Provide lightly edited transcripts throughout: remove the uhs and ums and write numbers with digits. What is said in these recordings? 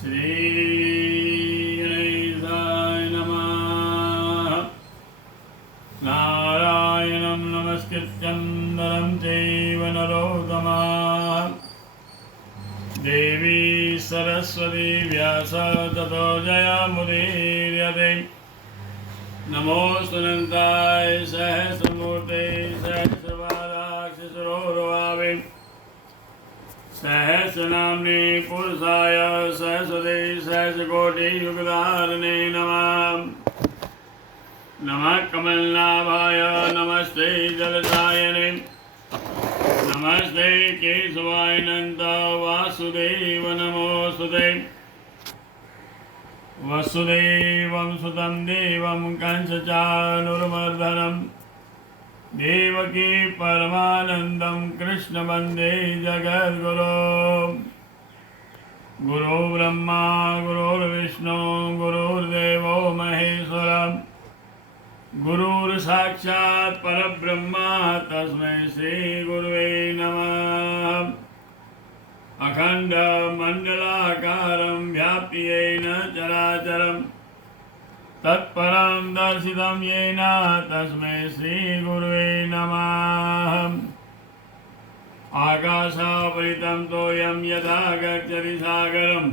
श्री गणेशाय नमः। नारायणं नमस्कृत्यं नरं चैव नरोत्तमं देवी सरस्वती व्यास ततो जयमुदीरयते। नमोऽस्तुनन्ताय सहस्रमूर्ते सहस्रपादाक्षिशिरोरुभावे सहस्रनाम्ने पुरुषाय सहस्रते सहस्रकोटियुगधारिणे नमः। नमः कमलनाभाय नमस्ते जलदायने नमस्ते केशवाय नन्द वासुदेव नमोस्तुते। वसुदेवं सुतं देवं कंसचाणूरमर्दनं देवकी परमानन्दं कृष्ण वन्दे जगद्गुरो। गुरो ब्रह्मा गुरुर्विष्णु गुरुर्देवो महेश्वरः गुरुर्साक्षात् परब्रह्म तस्मै श्रीगुरुवे नमः। अखण्डमण्डलाकारं व्याप्येन चराचरं तत्परं दर्शितं येन तस्मै श्रीगुरुवे नमः। आकाशापरितं तोयं यथा गच्छति सागरं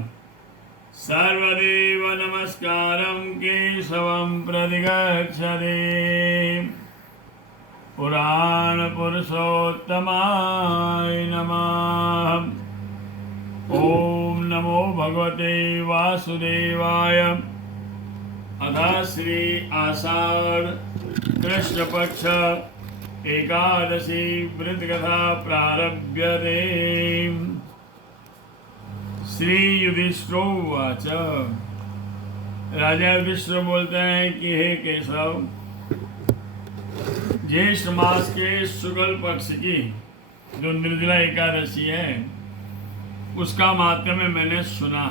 सर्वदेव नमस्कारं केशवं प्रतिगच्छति। पुराणपुरुषोत्तमाय नमः। ओम नमो भगवते वासुदेवाय। अथ श्री आषाढ़ कृष्ण पक्ष एकादशी व्रत कथा प्रारभ्यते। श्री युधिष्ठिरोवाच। राजा युधिष्ठिर बोलते हैं कि हे केशव, ज्येष्ठ मास के शुक्ल पक्ष की जो निर्जला एकादशी है उसका महात्म्य मैंने सुना।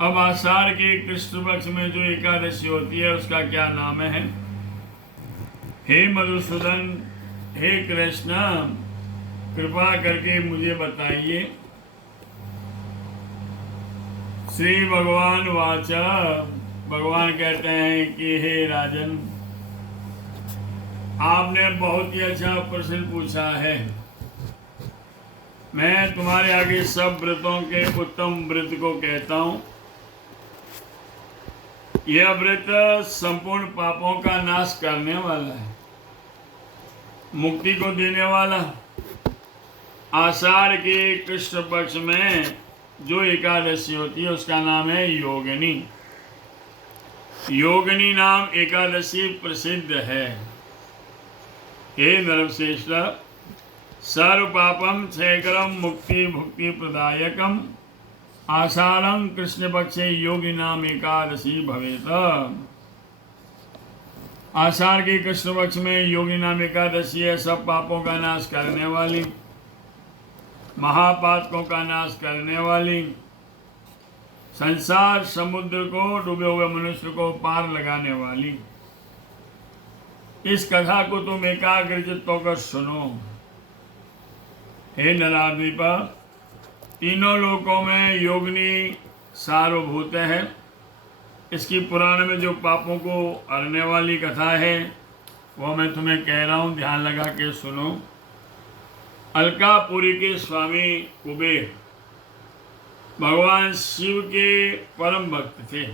अब आषाढ़ के कृष्ण पक्ष में जो एकादशी होती है उसका क्या नाम है? हे मधुसूदन, हे कृष्ण, कृपा करके मुझे बताइए। श्री भगवान वाच। भगवान कहते हैं कि हे राजन, आपने बहुत ही अच्छा प्रश्न पूछा है। मैं तुम्हारे आगे सब व्रतों के उत्तम व्रत को कहता हूँ। यह व्रत संपूर्ण पापों का नाश करने वाला है, मुक्ति को देने वाला। आषाढ़ के कृष्ण पक्ष में जो एकादशी होती है उसका नाम है योगिनी। योगिनी नाम एकादशी प्रसिद्ध है। हे नरश्रेष्ठ, सर्व पापम क्षयकरम मुक्ति भुक्ति प्रदायकम आषाढ़ं कृष्ण पक्षे योगी नाम एकादशी भवेत। आषाढ़ के कृष्ण पक्ष में योगी नाम एकादशी है, सब पापों का नाश करने वाली, महापातकों का नाश करने वाली, संसार समुद्र को डूबे हुए मनुष्य को पार लगाने वाली। इस कथा को तुम एकाग्रचित्त होकर सुनो। हे नराधिप, तीनों लोकों में योगिनी सार्वभूत है। इसकी पुराण में जो पापों को हरने वाली कथा है वो मैं तुम्हें कह रहा हूँ, ध्यान लगा के सुनो। अलकापुरी के स्वामी कुबेर भगवान शिव के परम भक्त थे।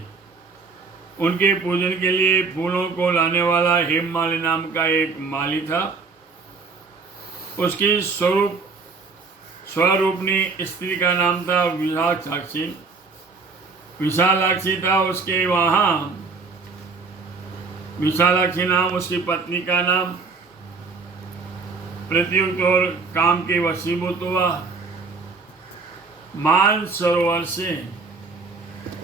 उनके पूजन के लिए फूलों को लाने वाला हेममाली नाम का एक माली था। उसकी स्वरूपनी स्त्री का नाम था विशालाक्षी। विशालाक्षी था उसके वहाँ, विशालाक्षी नाम उसकी पत्नी का नाम। प्रत्युक्त और काम के वशीभूत हुआ। मान सरोवर से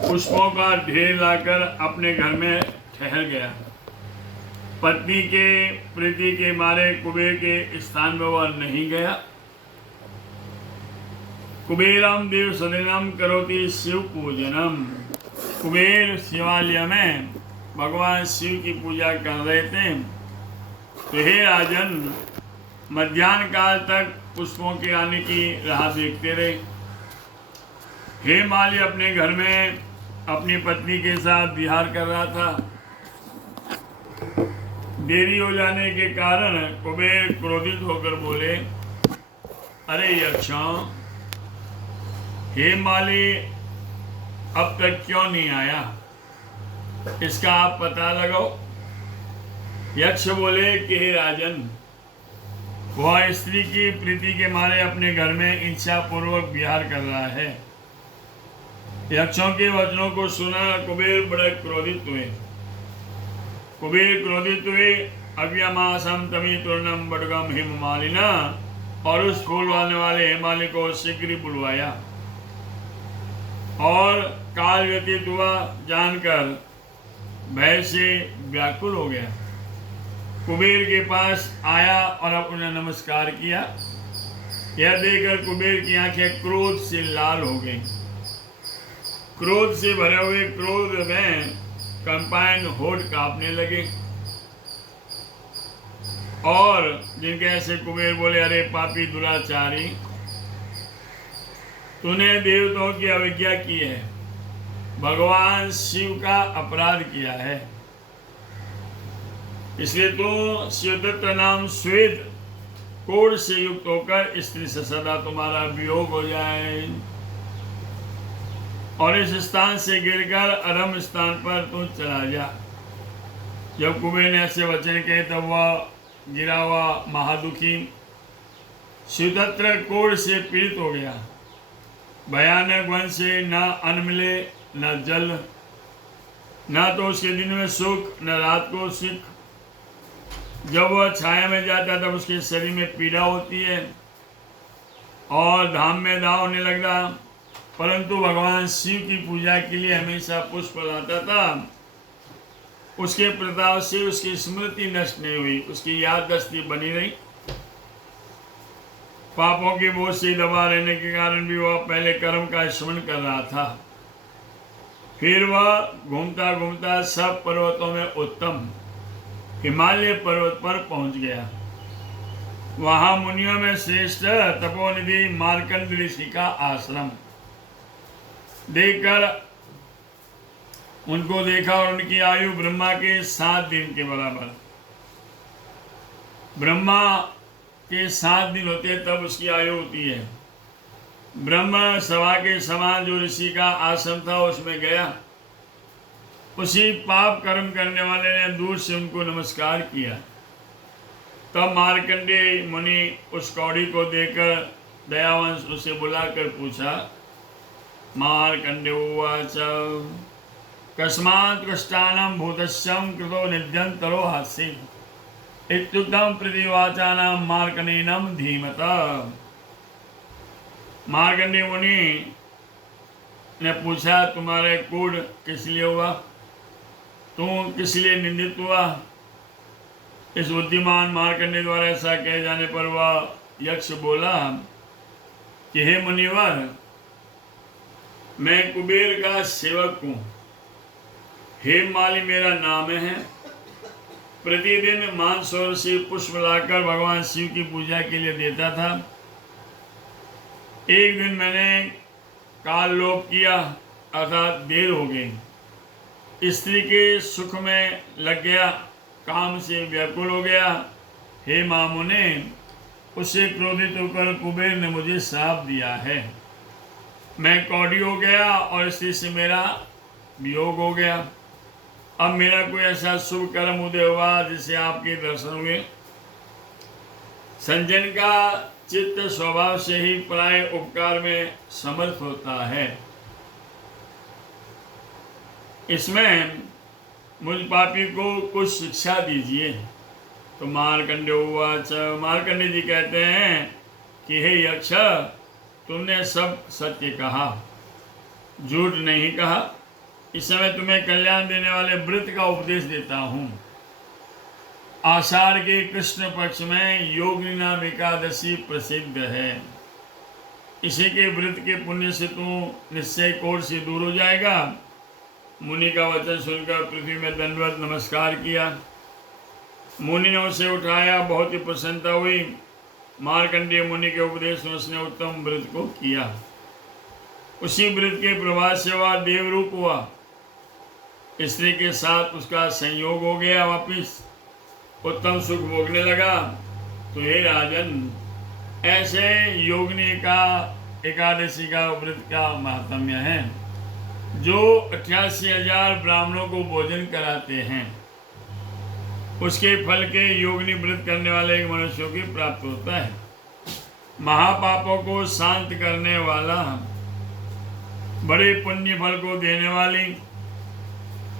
पुष्पों का ढेर लाकर अपने घर में ठहर गया। पत्नी के प्रीति के मारे कुबेर के स्थान में वह नहीं गया। कुबेरम देव सदिनम करोति शिव पूजनम। कुबेर शिवालय में भगवान शिव की पूजा कर रहे थे। तो हे राजन, मध्याह्न काल तक पुष्पों के आने की राह देखते रहे। हे माली अपने घर में अपनी पत्नी के साथ विहार कर रहा था। देरी हो जाने के कारण कुबेर क्रोधित होकर बोले, अरे यक्षों, हे माली अब तक क्यों नहीं आया, इसका आप पता लगाओ। यक्ष बोले कि हे राजन, वह स्त्री की प्रीति के मारे अपने घर में इच्छा पूर्वक विहार कर रहा है। यक्षों के वचनों को सुना कुबेर बड़े क्रोधित हुए। कुबेर क्रोधित हुए अव्यमासम तमी तूर्णम बडगम हिममालिना, और उस फूल वाले हिमालय को शीघ्र बुलवाया। और काल व्यतीत हुआ जानकर भय से व्याकुल हो गया। कुबेर के पास आया और अपने नमस्कार किया। यह देखकर कुबेर की आंखें क्रोध से लाल हो गईं। क्रोध से भरे हुए क्रोध में कंपाइन होठ कांपने लगे। और जिनके ऐसे कुबेर बोले, अरे पापी दुराचारी, तूने देवताओं की अवज्ञा की है, भगवान शिव का अपराध किया है, इसलिए तो शिवदत्त नाम श्वेत कोढ़ से युक्त होकर स्त्री से सदा तुम्हारा वियोग हो जाए, और इस स्थान से गिरकर अरम स्थान पर तू चला जा। जब कुबेर ने ऐसे वचन कहे तब वह गिरा हुआ महादुखी शिवदत्त कोढ़ से पीड़ित हो गया। भयानक वन से न अन्न मिले न जल, न तो उसके दिन में सुख न रात को सुख। जब वह छाया में जाता तब उसके शरीर में पीड़ा होती है और धाम में दाव होने लगता, परंतु भगवान शिव की पूजा के लिए हमेशा पुष्प लाता था। उसके प्रताप से उसकी स्मृति नष्ट नहीं हुई, उसकी याददाश्त बनी रही। पापों के बोझ से दबा रहने के कारण भी वह पहले कर्म का स्मरण कर रहा था। फिर वह घूमता घूमता सब पर्वतों में उत्तम हिमालय पर्वत पर पहुंच गया। वहां मुनियों में श्रेष्ठ तपोनिधि मार्कंड ऋषि का आश्रम देखकर उनको देखा और उनकी आयु ब्रह्मा के 7 दिन के बराबर। ब्रह्मा के 7 दिन होते हैं तब उसकी आयु होती है। ब्रह्म सभा के समान जो ऋषि का आश्रम था उसमें गया। उसी पाप कर्म करने वाले ने दूर से उनको नमस्कार किया। तब मार्कंडेय मुनि उस कौड़ी को देखकर दयावंश उसे बुलाकर पूछा, मार्कंडेय उवाच कस्मात् कष्टानां भूतस्यं कृतो निद्यन्तरो हास्ये इत्युक्तं प्रतिवाचानां मार्कण्डेयं धीमतः। मार्कंडेय मुनि ने पूछा, तुम्हारे कूड़ किस लिए हुआ, तुम किस लिए निंदित हुआ। इस बुद्धिमान मार्कंडेय द्वारा ऐसा कहे जाने पर वह यक्ष बोला कि हे मुनिवर, मैं कुबेर का सेवक हूँ। हेममाली मेरा नाम है। प्रतिदिन मानसरोवर से पुष्प लाकर भगवान शिव की पूजा के लिए देता था। एक दिन मैंने काल लोप किया, अर्थात देर हो गई। स्त्री के सुख में लग गया, काम से व्याकुल हो गया। हे मामुने, उससे क्रोधित होकर कुबेर ने मुझे श्राप दिया है। मैं कौड़ी हो गया और स्त्री से मेरा वियोग हो गया। अब मेरा कोई ऐसा शुभ कर्म उदय हुआ जिससे आपके दर्शन हुए। संजन का चित्त स्वभाव से ही प्राय उपकार में समर्थ होता है। इसमें मुझ पापी को कुछ शिक्षा दीजिए। तो मार्कंडेय उवाच, मार्कंडेय जी कहते हैं कि हे यक्ष, तुमने सब सत्य कहा, झूठ नहीं कहा। इस समय तुम्हें कल्याण देने वाले व्रत का उपदेश देता हूँ। आषाढ़ के कृष्ण पक्ष में योगिनी नाम एकादशी प्रसिद्ध है। इसी के व्रत के पुण्य से तू निश्चय कोढ़ से दूर हो जाएगा। मुनि का वचन सुनकर पृथ्वी में दंडवत नमस्कार किया। मुनि ने उसे उठाया, बहुत ही प्रसन्नता हुई। मार्कंडेय मुनि के उपदेश में उसने उत्तम व्रत को किया। उसी व्रत के प्रभास से वह देवरूप हुआ, स्त्री के साथ उसका संयोग हो गया, वापिस उत्तम सुख भोगने लगा। तो हे राजन, ऐसे योगिनी का एकादशी का व्रत का महात्म्य है, जो 88,000 ब्राह्मणों को भोजन कराते हैं, उसके फल के योगिनी व्रत करने वाले मनुष्यों की प्राप्त होता है। महापापों को शांत करने वाला, बड़े पुण्य फल को देने वाली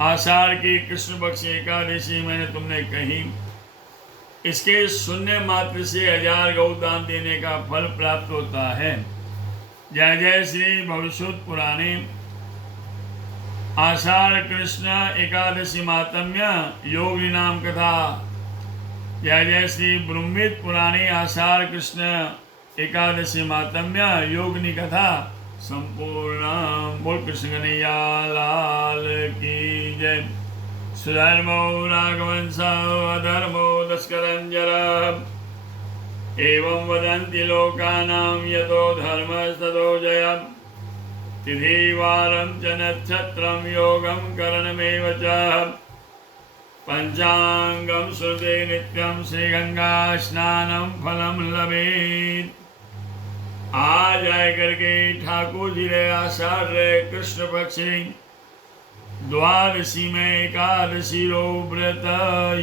आषाढ़ की कृष्ण पक्ष एकादशी मैंने तुमने कही, इसके सुनने मात्र से 1000 गौदान देने का फल प्राप्त होता है। जय जय श्री भविष्योत पुराणे आषाढ़ कृष्ण एकादशी मातम्य योगिनी नाम कथा। जय जय श्री ब्रह्मित पुराणे आषाढ़ कृष्ण एकादशी मातम्य योगिनी कथा संपूर्ण। बोल कृष्ण कन्हैया लाल की जय। सुधर्मो नागवंश अधर्मो दस्करंजर एवं वदन्ति लोकानां यतो धर्मस्ततो जयम्। तिथिवारं च नक्षत्रं योगं करणमेव च पंचांगं श्रुते नित्यं श्रीगंगा स्नानं फलं लभेत्। आज आए करके ठाकुर जी रे आषाढ़ कृष्ण पक्षी द्वादशी में एकादशी रो व्रत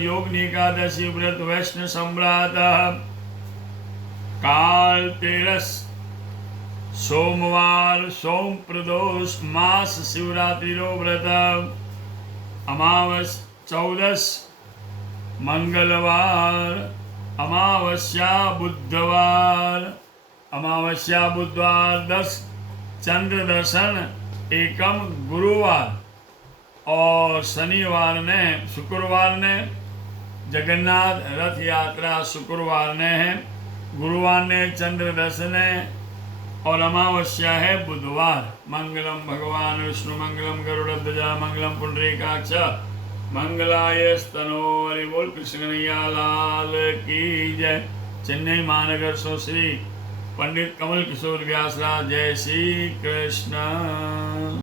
योगिनी एकादशी व्रत वैष्णव सम्राट काल 13 सोमवार सोम प्रदोष मास शिवरात्रि रो व्रत अमावस 14 मंगलवार अमावस्या बुधवार 10 चंद्र दर्शन एकम गुरुवार और शनिवार ने शुक्रवार ने जगन्नाथ रथ यात्रा शुक्रवार ने है, गुरुवार ने चंद्र दर्शन है और अमावस्या है बुधवार। मंगलम भगवान विष्णु मंगलम गरुड़ध्वजा मंगलम पुंडरीकाक्ष मंगलाय स्तनो। हरि बोल कृष्ण कन्हैया लाल की जय। चेन्नई महानगर सो श्री पंडित कमल किशोर व्यासराज। जय श्री कृष्ण।